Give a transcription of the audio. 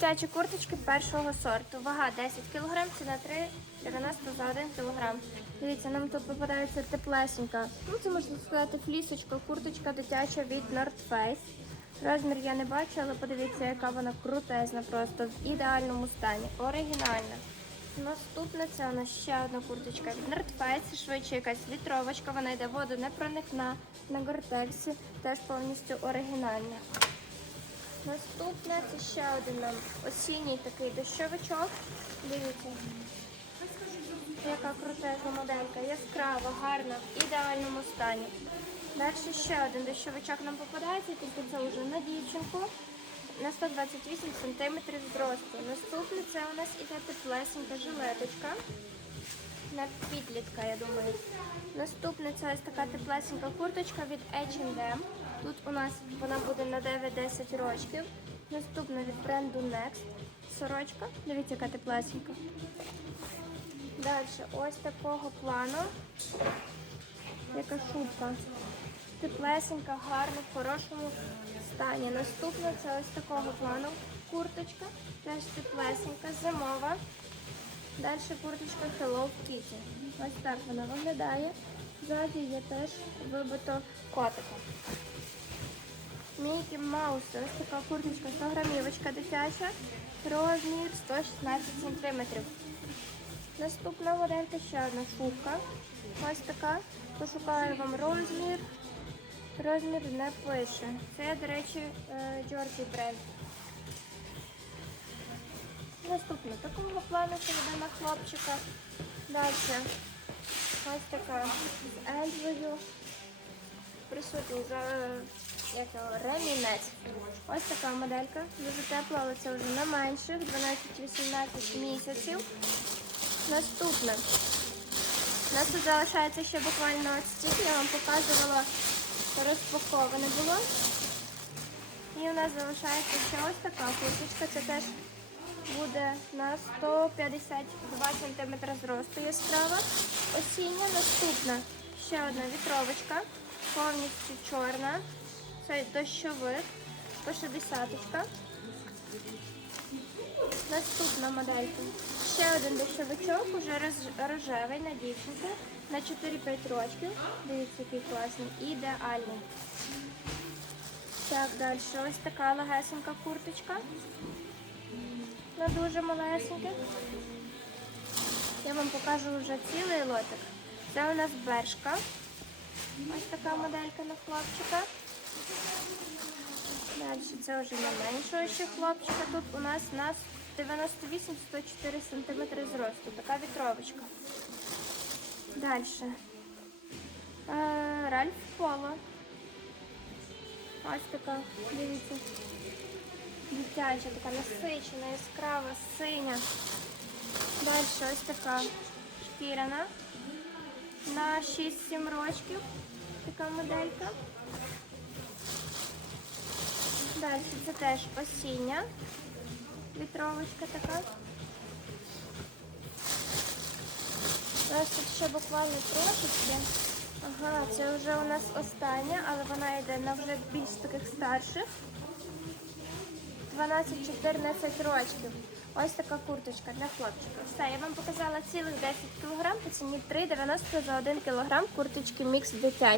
Дитячі курточки першого сорту. Вага 10 кг, ціна 3,90 за 1 кг. Дивіться, нам тут попадається теплесенька. Ну, це можна сказати флісочка, курточка дитяча від North Face. Розмір я не бачу, але подивіться, яка вона крутезна, просто в ідеальному стані. Оригінальна. Наступна це у нас ще одна курточка від North Face, швидше якась вітровочка, вона йде водонепроникна на гортексі, теж повністю оригінальна. Наступне це ще один нам осінній такий дощовичок. Дивіться. Яка крутезна моделька, яскрава, гарна, в ідеальному стані. Далі ще один дощовичок нам попадається, тільки це вже на дівчинку. На 128 см зросту. Наступне це у нас іде теплесенька жилеточка. На підлітка, я думаю. Наступне це ось така теплесенька курточка від H&M. Тут у нас вона буде на 9-10 років. Наступна від бренду Next. Сорочка. Дивіться, яка теплесенька. Далі ось такого плану. Яка шубка. Теплесенька, гарна, в хорошому стані. Наступна це ось такого плану. Курточка. Теж теплесенька, зимова. Далі курточка Hello Kitty. Ось так вона виглядає. Ззаді є теж вибито котика. Мікі Маус, ось така курточка 100 грамівочка дитяча. Розмір 116 см. Наступна моделька ще одна шубка. Ось така. Пошукаю вам розмір. Розмір не пише. Це, до речі, Джорджі бренд. Наступна такого плану йде хлопчика. Далі ось така з ельвою. Присутній за як його, ремінець. Ось така моделька. Дуже тепла, але це вже на менших, 12-18 місяців. Наступне. У нас тут залишається ще буквально стільки. Я вам показувала, розпаковане було. І у нас залишається ще ось така курточка. Це теж буде на 152 см зросту яскрава. Осіння наступна. Ще одна вітровочка, повністю чорна. Це дощовик, 160 Наступна моделька. Ще один дощовичок, уже рожевий на дівчинку на 4-5 років. Дивіться, який класний. Ідеальний. Так, далі ось така легесенька курточка. На дуже малесеньких. Я вам покажу вже цілий лотик. Це у нас бершка. Ось така моделька на хлопчика. Далі це вже на меншого ще хлопчика. Тут у нас на 98-104 см зросту. Така вітровочка. Далі. Е, Ральф Поло. Ось така, дивіться. Дитяча, така насичена, яскрава, синя. Далі ось така шкіряна. На 6-7 рочків. Така моделька. Далі це теж осіння. Вітровочка така. Нас тут ще буквально трошечки. Ага, це вже у нас остання, але вона йде на вже більш таких старших. 12-14 років. Ось така курточка для хлопчика. Все, я вам показала цілих 10 кг по ціні 3,90 за 1 кг курточки мікс дитячі.